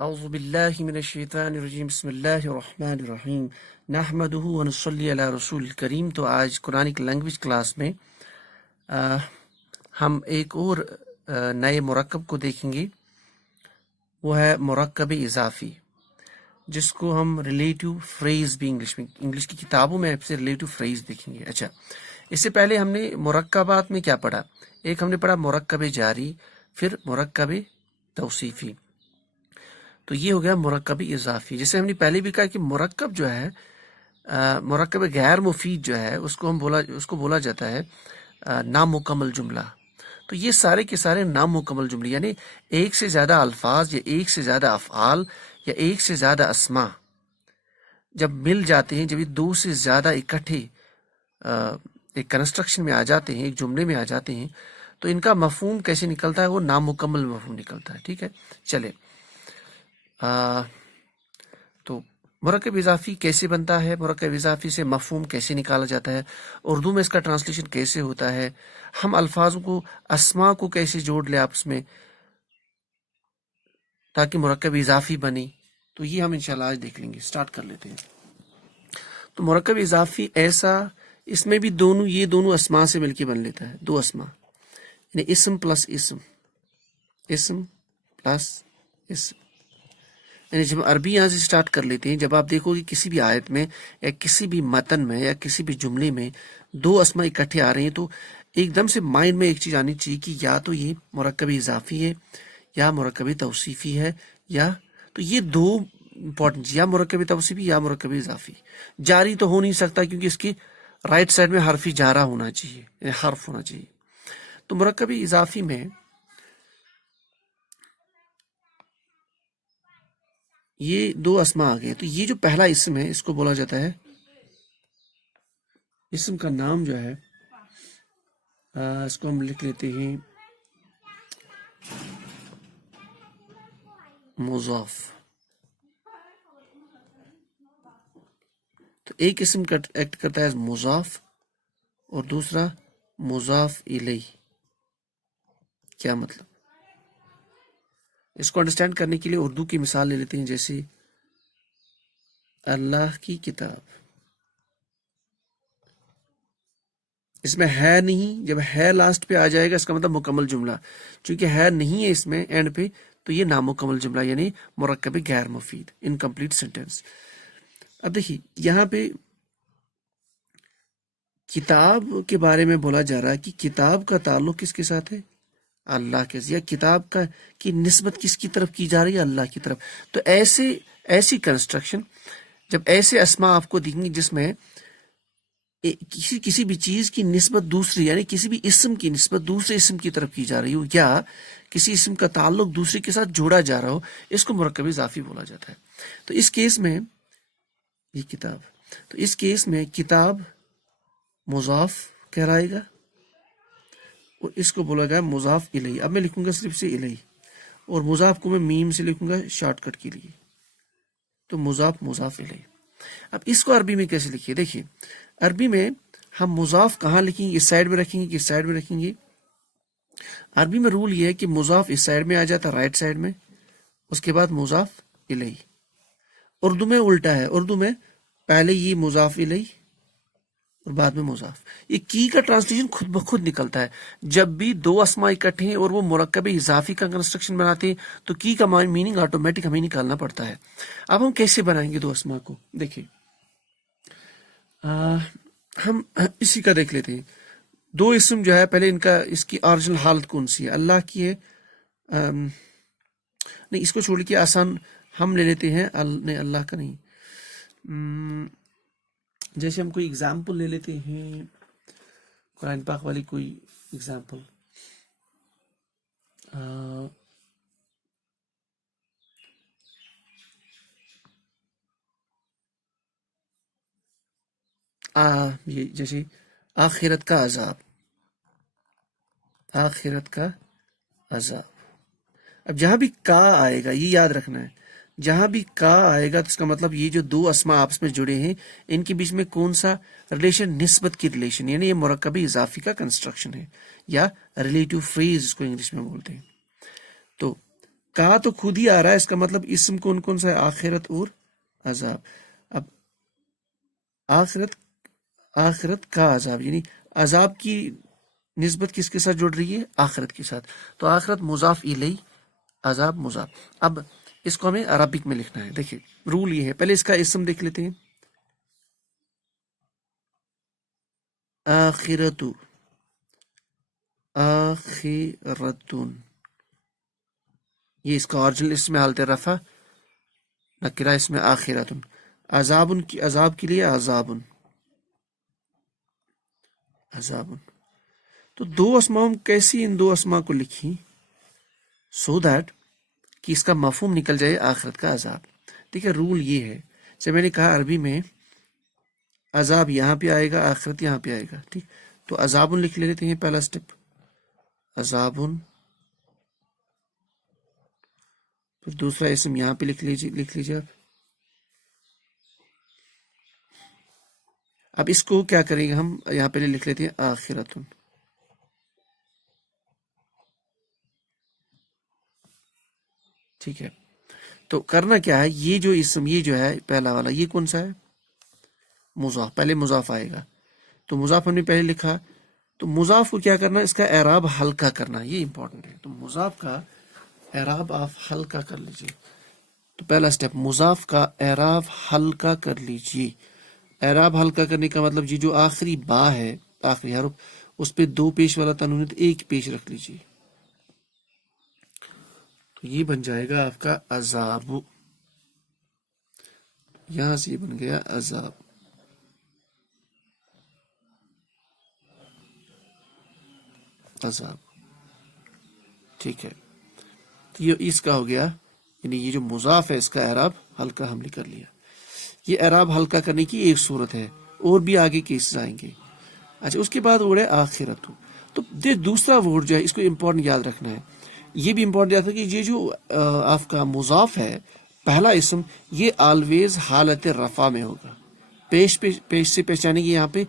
اعوذ باللہ من الشیطان الرجیم بسم اللہ الرحمن الرحیم نحمدہ ونصلی علی رسول الکریم۔ تو آج قرآن لینگویج کلاس میں ہم ایک اور نئے مرکب کو دیکھیں گے، وہ ہے مرکب اضافی، جس کو ہم ریلیٹو فریز بھی انگلش کی کتابوں میں سے ریلیٹو فریز دیکھیں گے۔ اچھا، اس سے پہلے ہم نے مرکبات میں کیا پڑھا؟ ایک ہم نے پڑھا مرکب جاری، پھر مرکب توصیفی، تو یہ ہو گیا مرکب اضافی۔ جیسے ہم نے پہلے بھی کہا کہ مرکب جو ہے، مرکب غیر مفید جو ہے، اس کو بولا جاتا ہے نامکمل جملہ۔ تو یہ سارے کے سارے نامکمل جملے، یعنی ایک سے زیادہ الفاظ یا ایک سے زیادہ افعال یا ایک سے زیادہ اسما جب مل جاتے ہیں، جب یہ دو سے زیادہ اکٹھے ایک کنسٹرکشن میں آ جاتے ہیں، ایک جملے میں آ جاتے ہیں، تو ان کا مفہوم کیسے نکلتا ہے؟ وہ نامکمل مفہوم نکلتا ہے۔ ٹھیک ہے، چلے تو مرکب اضافی کیسے بنتا ہے، مرکب اضافی سے مفہوم کیسے نکالا جاتا ہے، اردو میں اس کا ٹرانسلیشن کیسے ہوتا ہے، ہم الفاظوں کو، اسما کو کیسے جوڑ لیں آپس میں تاکہ مرکب اضافی بنے، تو یہ ہم انشاءاللہ آج دیکھ لیں گے۔ سٹارٹ کر لیتے ہیں۔ تو مرکب اضافی ایسا، اس میں بھی یہ دونوں اسما سے مل کے بن لیتا ہے، دو اسما، یعنی اسم پلس اسم، اسم پلس اسم۔ یعنی جب عربی یہاں سے سٹارٹ کر لیتے ہیں، جب آپ دیکھو گے کسی بھی آیت میں یا کسی بھی متن میں یا کسی بھی جملے میں دو اسما اکٹھے آ رہے ہیں، تو ایک دم سے مائنڈ میں ایک چیز آنی چاہیے کہ یا تو یہ مرکب اضافی ہے یا مرکب توصیفی ہے، یا تو یہ دو امپورٹنٹ، یا مرکب توصیفی یا مرکب اضافی۔ جاری تو ہو نہیں سکتا کیونکہ اس کی رائٹ سائڈ میں حرف جارہ ہونا چاہیے، یعنی حرف ہونا چاہیے۔ تو مرکب اضافی میں یہ دو اسما آ گئے، تو یہ جو پہلا اسم ہے اس کو بولا جاتا ہے، اسم کا نام جو ہے اس کو ہم لکھ لیتے ہیں مضاف۔ تو ایک اسم کا ایکٹ کرتا ہے مضاف اور دوسرا مضاف الیہ۔ کیا مطلب؟ اس کو انڈرسٹینڈ کرنے کے لیے اردو کی مثال لے لیتے ہیں، جیسے اللہ کی کتاب، اس میں ہے نہیں، جب ہے لاسٹ پہ آ جائے گا اس کا مطلب مکمل جملہ، چونکہ ہے نہیں ہے اس میں اینڈ پہ، تو یہ نامکمل جملہ یعنی مرکب غیر مفید، انکمپلیٹ سینٹینس۔ اب دیکھیے یہاں پہ کتاب کے بارے میں بولا جا رہا ہے کہ کتاب کا تعلق کس کے ساتھ ہے؟ اللہ کے، یا کتاب کی نسبت کس کی طرف کی جا رہی ہے؟ اللہ کی طرف۔ تو ایسی کنسٹرکشن، جب ایسے اسما آپ کو دکھیں گے جس میں کسی بھی چیز کی نسبت دوسری، یعنی کسی بھی اسم کی نسبت دوسرے اسم کی طرف کی جا رہی ہو، یا کسی اسم کا تعلق دوسرے کے ساتھ جوڑا جا رہا ہو، اس کو مرکب اضافی بولا جاتا ہے۔ تو اس کیس میں یہ کتاب، تو اس کیس میں کتاب مضاف کہلائے گا اور اس کو بولا گیا مضاف الیہ۔ اب میں لکھوں گا صرف سے الیہ، اور مضاف کو میں میم سے لکھوں گا شارٹ کٹ کے لیے، تو مضاف الیہ۔ اب اس کو عربی میں کیسے لکھیے؟ دیکھیے عربی میں ہم مضاف کہاں لکھیں گے؟ اس سائڈ میں رکھیں گے کہ اس سائڈ میں رکھیں گے؟ عربی میں رول یہ ہے کہ مضاف اس سائڈ میں آ جاتا ہے، رائٹ سائڈ میں، اس کے بعد مضاف الیہ۔ اردو میں الٹا ہے، اردو میں پہلے یہ مضاف الیہ اور بعد میں مضاف۔ یہ کی کا ٹرانسلیشن خود بخود نکلتا ہے، جب بھی دو اسما اکٹھے ہیں اور وہ مرکب اضافی کا کنسٹرکشن بناتے ہیں تو کی کا میننگ آٹومیٹک ہمیں نکالنا پڑتا ہے۔ اب ہم کیسے بنائیں گے دو اسما کو؟ دیکھیں ہم اسی کا دیکھ لیتے ہیں۔ دو اسم جو ہے، پہلے اس کی اوریجنل حالت کون سی ہے؟ اللہ کی ہے، نہیں اس کو چھوڑ کے آسان ہم لے لیتے ہیں، نہیں اللہ کا نہیں، جیسے ہم کوئی اگزامپل لے لیتے ہیں، قرآن پاک والی کوئی اگزامپل، یہ جیسے آخرت کا عذاب، آخرت کا عذاب۔ اب جہاں بھی کا آئے گا یہ یاد رکھنا ہے، جہاں بھی کا آئے گا تو اس کا مطلب یہ جو دو اسما آپس میں جڑے ہیں ان کے بیچ میں کون سا ریلیشن؟ نسبت کی ریلیشن، یعنی یہ مرکب اضافی کا کنسٹرکشن ہے، یا ریلیٹو فریز اس کو انگلش میں بولتے ہیں۔ تو کا تو خود ہی آ رہا ہے، اس کا مطلب اسم کون کون سا ہے؟ آخرت اور عذاب. اب آخرت کا عذاب، یعنی عذاب کی نسبت کس کے ساتھ جڑ رہی ہے؟ آخرت کے ساتھ. تو آخرت مضاف الیہ، عذاب مضاف. اب اس کو ہمیں عربک میں لکھنا ہے. دیکھیں رول یہ ہے، پہلے اس کا اسم دیکھ لیتے ہیں. آخرتو، آخرتن، یہ اس کا اوریجنل اسم ہے حالت رفع، نکرہ اس میں آخرتن. عذابن کی، عذاب کے لیے عذابن، عذابن. تو دو اسماء کیسی ان دو اسماء کو لکھی سو دیٹ کہ اس کا مفہوم نکل جائے آخرت کا عذاب. ٹھیک ہے، رول یہ ہے. جب میں نے کہا عربی میں عذاب یہاں پہ آئے گا، آخرت یہاں پہ آئے گا. ٹھیک، تو عذابن لکھ لیتے ہیں، پہلا سٹیپ عذابن. پھر دوسرا اسم یہاں پہ لکھ لیجیے آپ. اب اس کو کیا کریں گے ہم؟ یہاں پہلے لکھ لیتے ہیں آخرتن. ٹھیک ہے، تو کرنا کیا ہے، یہ جو اسم، یہ جو ہے پہلا والا، یہ کون سا ہے؟ مضاف. پہلے مضاف آئے گا، تو مضاف ہم نے پہلے لکھا. تو مضاف کو کیا کرنا؟ اس کا اعراب ہلکا کرنا، یہ امپورٹنٹ ہے. تو مضاف کا اعراب آپ ہلکا کر لیجئے. تو پہلا سٹیپ مضاف کا اعراب ہلکا کر لیجئے. اعراب ہلکا کرنے کا مطلب یہ جو آخری با ہے، آخری حرف، اس پہ دو پیش والا تنوین ہے، تو ایک پیش رکھ لیجئے. تو یہ بن جائے گا آپ کا عذاب. یہاں سے یہ بن گیا عذاب. عذاب. ٹھیک ہے، تو یہ اس کا ہو گیا، یعنی یہ جو مضاف ہے اس کا اعراب ہلکا ہم نے کر لیا. یہ اعراب ہلکا کرنے کی ایک صورت ہے، اور بھی آگے کیسز آئیں گے. اچھا، اس کے بعد ورڈ ہے آخرت. تو دوسرا ورڈ جو ہے اس کو امپورٹنٹ یاد رکھنا ہے. یہ بھی امپورٹنٹ یاد رکھنا کہ یہ جو آپ کا مضاف ہے، پہلا اسم، یہ آلویز حالت رفع میں ہوگا. پیش سے پہچانے گی یہاں پہ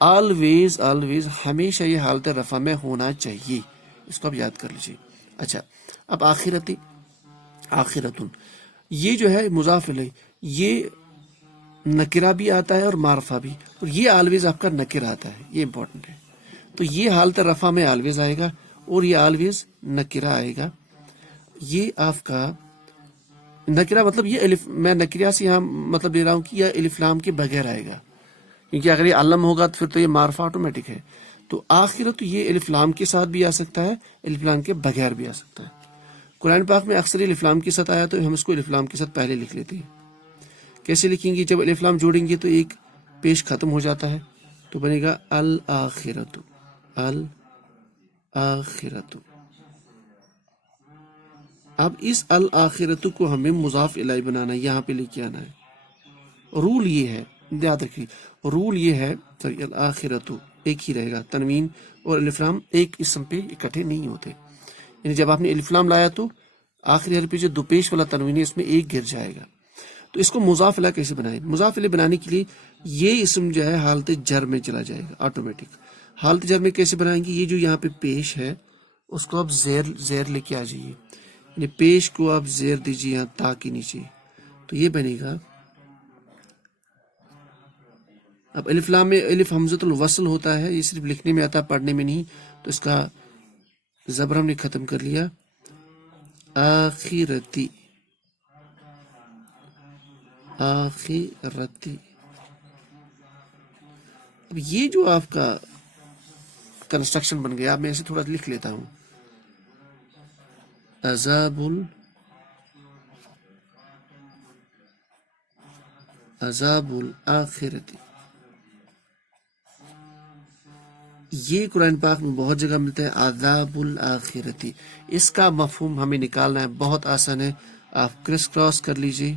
آلویز، آلویز ہمیشہ یہ حالت رفع میں ہونا چاہیے. اس کو آپ یاد کر لیجیے. اچھا، اب آخرت، آخرتن، یہ جو ہے مضاف الیہ، یہ نکرہ بھی آتا ہے اور معرفہ بھی، اور یہ آلویز آپ کا نکرہ آتا ہے. یہ امپورٹنٹ ہے. تو یہ حالت رفع میں آلویز آئے گا، اور یہ آلویز نکرہ آئے گا. یہ آپ کا نکرہ مطلب یہ الف، میں نکرہ سے یہاں مطلب لے رہا ہوں کہ یہ الف لام کے بغیر آئے گا، کیونکہ اگر یہ علم ہوگا تو پھر تو یہ معرفہ آٹومیٹک ہے. تو آخرت یہ الف لام کے ساتھ بھی آ سکتا ہے، الف لام کے بغیر بھی آ سکتا ہے. قرآن پاک میں اکثر الف لام کے ساتھ آیا تو ہم اس کو الف لام کے ساتھ پہلے لکھ لیتے ہیں. کیسے لکھیں گے؟ جب الف لام جوڑیں گے تو ایک پیش ختم ہو جاتا ہے، تو بنے گا الآخرت، الآخرت. اب اس الآخرت کو ہمیں مضاف الیہ بنانا ہے، یہاں پہ لے کے آنا ہے. رول یہ ہے، یاد رکھیے، رول یہ ہے، الآخرت ایک ہی رہے گا. تنوین اور الف لام ایک اسم پہ اکٹھے نہیں ہوتے. یعنی جب آپ نے الف لام لایا تو آخری حرف پہ جو دو پیش والا تنوین ہے اس میں ایک گر جائے گا. تو اس کو مضاف الیہ کیسے بنائیں؟ مضاف الیہ بنانے کے لیے یہ اسم جو ہے حالت جر میں چلا جائے گا آٹومیٹک. حالت جر میں کیسے بنائیں گے؟ یہ جو یہاں پہ پیش ہے اس کو آپ زیر لے کے آ جائیے، یعنی پیش کو آپ زیر دیجیے یہاں تا کے نیچے. تو یہ بنے گا. اب الف لام میں الف حمزۃ الوصل ہوتا ہے، یہ صرف لکھنے میں آتا، پڑھنے میں نہیں. تو اس کا زبر ہم نے ختم کر لیا. آخرتی، آخرتی. اب یہ جو آپ کا کنسٹرکشن بن گیا، میں اسے تھوڑا لکھ لیتا ہوں. عذاب الآخرتی. یہ قرآن پاک میں بہت جگہ ملتا ہے، عذاب الآخرتی. اس کا مفہوم ہمیں نکالنا ہے، بہت آسان ہے. آپ کرس کراس کر لیجئے.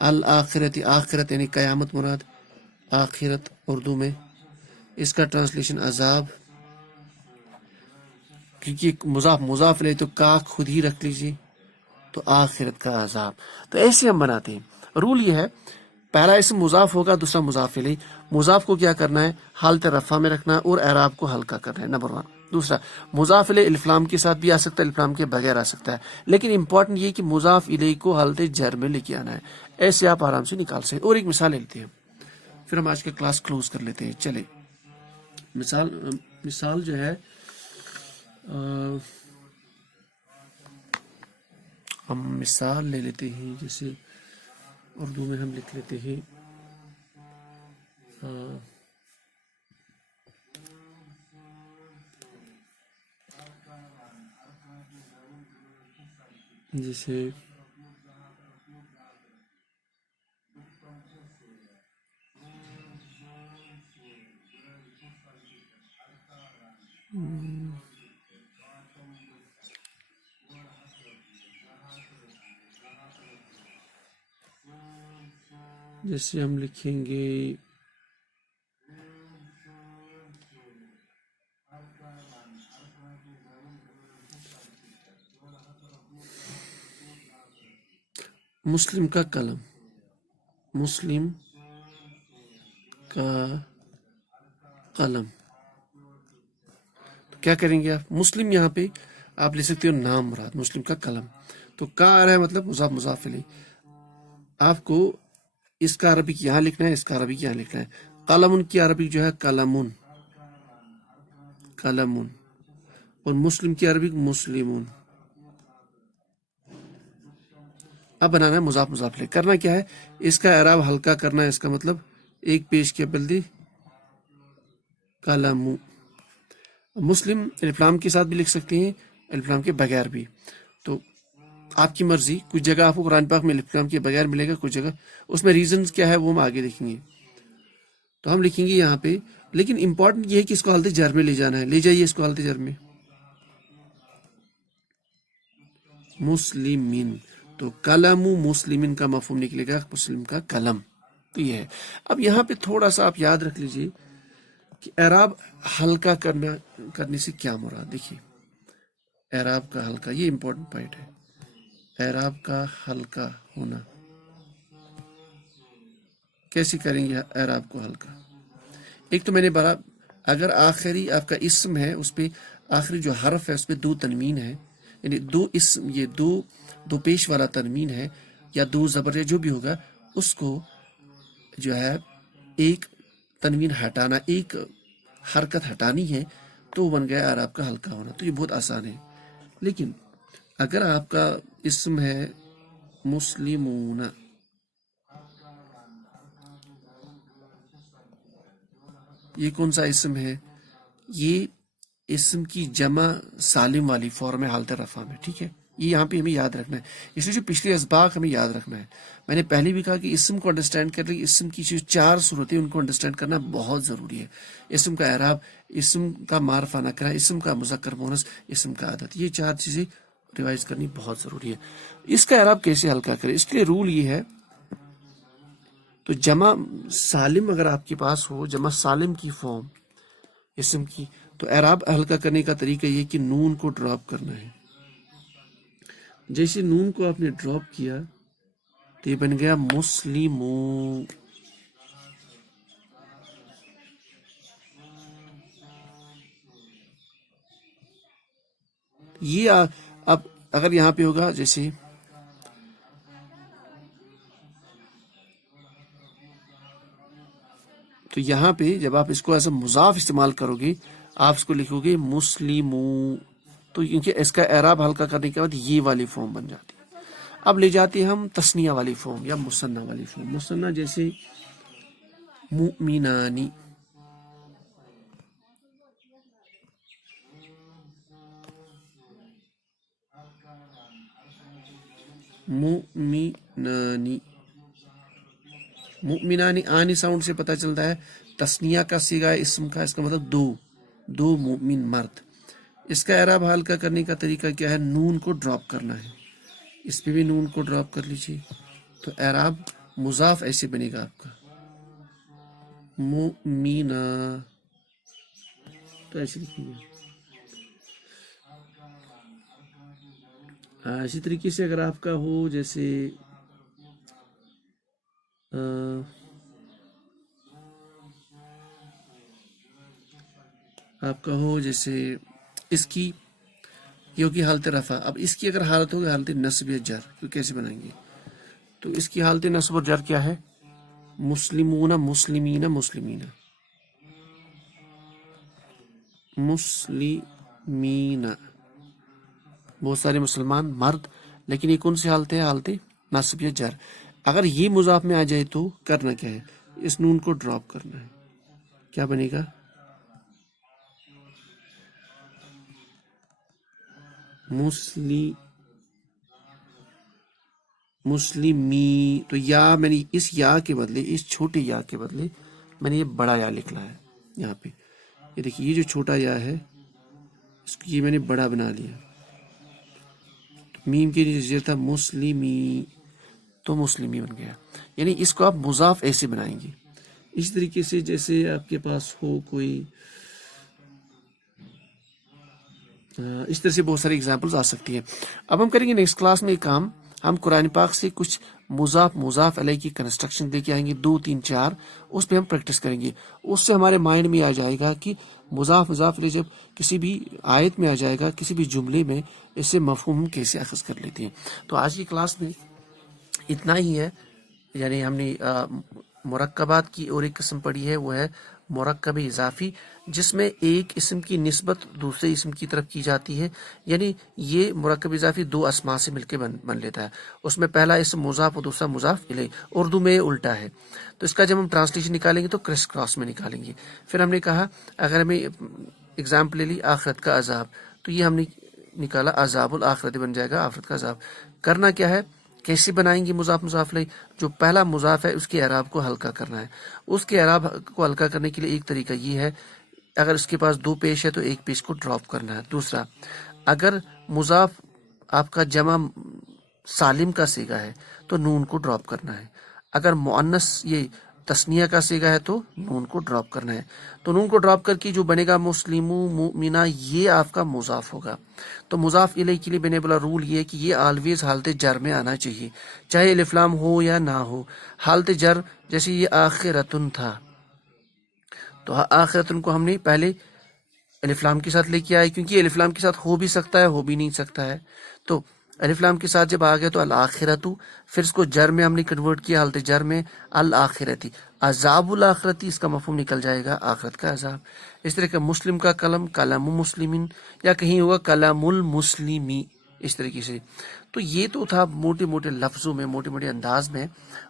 الآخرتی، آخرت یعنی قیامت مراد، آخرت اردو میں. اس کا ٹرانسلیشن عذاب، کیونکہ مضاف لے تو کا خود ہی رکھ لیجیے، تو آخرت کا عذاب. تو ایسے ہم بناتے ہیں. رول یہ ہے، پہلا اسم مضاف ہوگا، دوسرا مضاف الیہ. مضاف کو کیا کرنا ہے؟ حالت رفع میں رکھنا ہے، اور اعراب کو ہلکا کرنا ہے. نمبر 1. دوسرا مضاف الیہ الف لام کے ساتھ بھی آ سکتا ہے، الف لام کے بغیر آ سکتا ہے، لیکن امپورٹنٹ یہ کہ مضاف الیہ کو حالت جر میں لے کے آنا ہے، ایسے آپ آرام سے نکال سکتے ہیں۔ اور ایک مثال لیتے ہیں پھر ہم آج کا کلاس کلوز کر لیتے ہیں۔ چلے مثال جو ہے ہم مثال لے لیتے ہیں، جیسے اردو میں ہم لکھ لیتے ہیں جیسے ہم لکھیں گے مسلم کا قلم، مسلم کا قلم، تو کیا کریں گے آپ؟ مسلم یہاں پہ آپ لے سکتے ہو نام مراد، مسلم کا قلم، تو کا آ رہا ہے مطلب مضاف مضاف الیہ، آپ کو اس کا عربک یہاں لکھنا ہے، اس کا عربک یہاں لکھنا ہے۔ قلم کی عربک جو ہے قلمون، قلمون، اور مسلم کی عربک مسلمون۔ اب بنانا ہے مضاف مضاف الیہ، کرنا کیا ہے؟ اس کا اعراب ہلکا کرنا ہے، اس کا مطلب ایک پیش کیا بلدی قلمو۔ مسلم الف لام کے ساتھ بھی لکھ سکتے ہیں، الف لام کے بغیر بھی، تو آپ کی مرضی۔ کچھ جگہ آپ کو قرآن پاک میں الف لام کے بغیر ملے گا، کچھ جگہ اس میں ریزنز کیا ہے وہ ہم آگے دیکھیں گے۔ تو ہم لکھیں گے یہاں پہ، لیکن امپورٹنٹ یہ ہے کہ اس کو حالت جر میں لے جانا ہے، لے جائیے اس کو حالت جر میں، مسلمین، تو قلم مسلمین کا مفہوم نکلے گا مسلم کا قلم، تو یہ ہے۔ اب یہاں پہ تھوڑا سا آپ یاد رکھ لیجئے کہ اعراب ہلکا کرنے سے کیا مراد، دیکھیے اعراب کا ہلکا، یہ امپورٹنٹ پوائنٹ ہے، اعراب کا ہلکا ہونا کیسے کریں گے اعراب کو ہلکا؟ ایک تو میں نے بڑا، اگر آخری آپ کا اسم ہے اس پہ آخری جو حرف ہے اس پہ دو تنوین ہے، یعنی دو اسم، یہ دو پیش والا تنوین ہے یا دو زبر یا جو بھی ہوگا، اس کو جو ہے ایک تنوین ہٹانا، ایک حرکت ہٹانی ہے، تو بن گیا اعراب کا ہلکا ہونا۔ تو یہ بہت آسان ہے، لیکن اگر آپ کا اسم ہے مسلمون، یہ کون سا اسم ہے؟ یہ اسم کی جمع سالم والی فارم ہے حالت رفع میں، ٹھیک ہے، یہ یہاں پہ ہمیں یاد رکھنا ہے، اس لیے جو پچھلے اسباق ہمیں یاد رکھنا ہے۔ میں نے پہلے بھی کہا کہ اسم کو انڈرسٹینڈ کر رہی، اسم کی جو چار صورتیں ان کو انڈرسٹینڈ کرنا بہت ضروری ہے۔ اسم کا اعراب، اسم کا معرفہ نکرہ، اسم کا مذکر مؤنث، اسم کا عدد، یہ چار چیزیں ریوائز کرنی بہت ضروری ہے۔ اس کا اعراب کیسے ہلکا کرے؟ اس کے لیے رول یہ ہے، تو جمع سالم اگر آپ کے پاس ہو، جمع سالم کی فارم اسم کی، تو اعراب ہلکا کرنے کا طریقہ یہ کہ نون کو ڈراپ کرنا ہے۔ جیسے نون کو آپ نے ڈراپ کیا تو یہ بن گیا مسلمو، یہ اب اگر یہاں پہ ہوگا جیسے تو یہاں پہ جب آپ اس کو ایسا مضاف استعمال کرو گے، آپ اس کو لکھو گے مسلمو، تو کیونکہ اس کا اعراب ہلکا کرنے کے بعد یہ والی فارم بن جاتی ہے۔ اب لے جاتے ہیں ہم تثنیہ والی فارم یا مثنیٰ والی فارم۔ مثنیٰ جیسے مؤمنانی، مؤمنانی، مؤمنانی آنی ساؤنڈ سے پتہ چلتا ہے تثنیہ کا صیغہ اسم کا، اس کا مطلب دو مؤمن مرد۔ اس کا اعراب ہلکا کرنے کا طریقہ کیا ہے؟ نون کو ڈراپ کرنا ہے، اس پہ بھی نون کو ڈراپ کر لیجیے، تو اعراب مضاف ایسے بنے گا آپ کا مؤمنہ، تو ایسے لکھیں گے۔ اسی طریقے سے اگر آپ کا ہو جیسے آپ کا ہو جیسے اس کی یہ ہوگی حالت رفع. اب اس کی اگر حالت ہوگی حالت نصب یا جر، تو کیسے بنائیں گے؟ تو اس کی حالت نصب اور جر کیا ہے؟ مسلمون مسلمین مسلمین مسلمین، بہت سارے مسلمان مرد، لیکن یہ کون سی حالت ہے؟ حالت نصب یا جر. اگر یہ مضاف میں آ جائے تو کرنا کیا ہے؟ اس نون کو ڈراپ کرنا ہے. کیا بنے گا؟ مسلمی. تو یا میں نے اس یا کے بدلے، اس چھوٹے یا کے بدلے میں نے یہ بڑا یا لکھنا ہے یہاں پہ. یہ دیکھیے، یہ جو چھوٹا یا ہے اس کو یہ میں نے بڑا بنا لیا. میم کے نیچے تھا مسلمی، تو مسلمی بن گیا. یعنی اس کو آپ مضاف ایسے بنائیں گے، اس طریقے سے جیسے آپ کے پاس ہو کوئی، اس طرح سے بہت ساری ایگزامپلز آ سکتی ہیں. اب ہم کریں گے نیکسٹ کلاس میں ایک کام، ہم قرآن پاک سے کچھ مضاف علیہ کی کنسٹرکشن لے کے آئیں گے، 2 3 4، اس پہ ہم پریکٹس کریں گے. اس سے ہمارے مائنڈ میں آ جائے گا کہ مضاف علیہ جب کسی بھی آیت میں آ جائے گا، کسی بھی جملے میں، اس سے مفہوم کیسے اخذ کر لیتے ہیں. تو آج کی کلاس میں اتنا ہی ہے. یعنی ہم نے مرکبات کی اور ایک قسم پڑھی ہے، وہ ہے مرکب اضافی، جس میں ایک اسم کی نسبت دوسرے اسم کی طرف کی جاتی ہے. یعنی یہ مرکب اضافی 2 اسماء سے مل کے بن لیتا ہے. اس میں پہلا اسم مضاف اور دوسرا مضاف الیہ. اردو میں الٹا ہے، تو اس کا جب ہم ٹرانسلیشن نکالیں گے تو کرس کراس میں نکالیں گے. پھر ہم نے کہا اگر ہمیں اگزامپل لے لی آخرت کا عذاب، تو یہ ہم نے نکالا عذاب الآخرت بن جائے گا آخرت کا عذاب. کرنا کیا ہے؟ کیسے بنائیں گے مضاف الیہ؟ جو پہلا مضاف ہے اس کے اعراب کو ہلکا کرنا ہے. اس کے اعراب کو ہلکا کرنے کے لیے ایک طریقہ یہ ہے، اگر اس کے پاس 2 پیش ہے تو ایک پیش کو ڈراپ کرنا ہے. دوسرا، اگر مضاف آپ کا جمع سالم کا صیغہ ہے تو نون کو ڈراپ کرنا ہے. اگر مؤنث یہ تثنیہ کا صیغہ ہے تو نون کو ڈراپ کرنا ہے. تو نون کو ڈراپ کر کے جو بنے گا مسلمو مؤمنہ، یہ آپ کا مضاف ہوگا. تو مضاف الیہ کے لیے بنے والا رول یہ ہے کہ یہ آلویز حالت جر میں آنا چاہیے، چاہے الف لام ہو یا نہ ہو. حالت جر جیسے یہ آخرتن تھا، تو آخرتن کو ہم نے پہلے الف لام کے ساتھ لے کے آئے، کیونکہ الف لام کے ساتھ ہو بھی سکتا ہے، ہو بھی نہیں سکتا ہے. تو الف لام کے ساتھ جب آ گیا تو الآخرتو، پھر اس کو جر میں ہم نے کنورٹ کیا، حالت جر میں الآخرتی. عذاب الآخرتی، اس کا مفہوم نکل جائے گا آخرت کا عذاب. اس طرح کا مسلم کا قلم کلام مسلمین، یا کہیں ہوگا کلام المسلمی، اس طریقے سے. تو یہ تو تھا موٹے موٹے لفظوں میں، موٹے موٹے انداز میں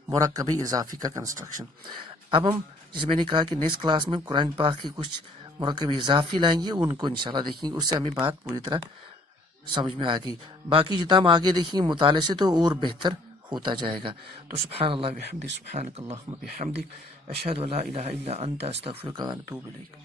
مرکب اضافی کا کنسٹرکشن. اب ہم جس میں نے کہا کہ نیکسٹ کلاس میں قرآن پاک کے کچھ مرکب اضافی لائیں گے، ان کو انشاءاللہ دیکھیں گے. اس سے ہمیں بات پوری طرح سمجھ میں آ گئی. باقی جتنا ہم آگے دیکھیں گے مطالعے سے تو اور بہتر ہوتا جائے گا. تو سبحان اللہ بحمدک، سبحانک اللہم بحمدک، اشہد ان لا الہ الا انت، استغفرک و اتوب الیک.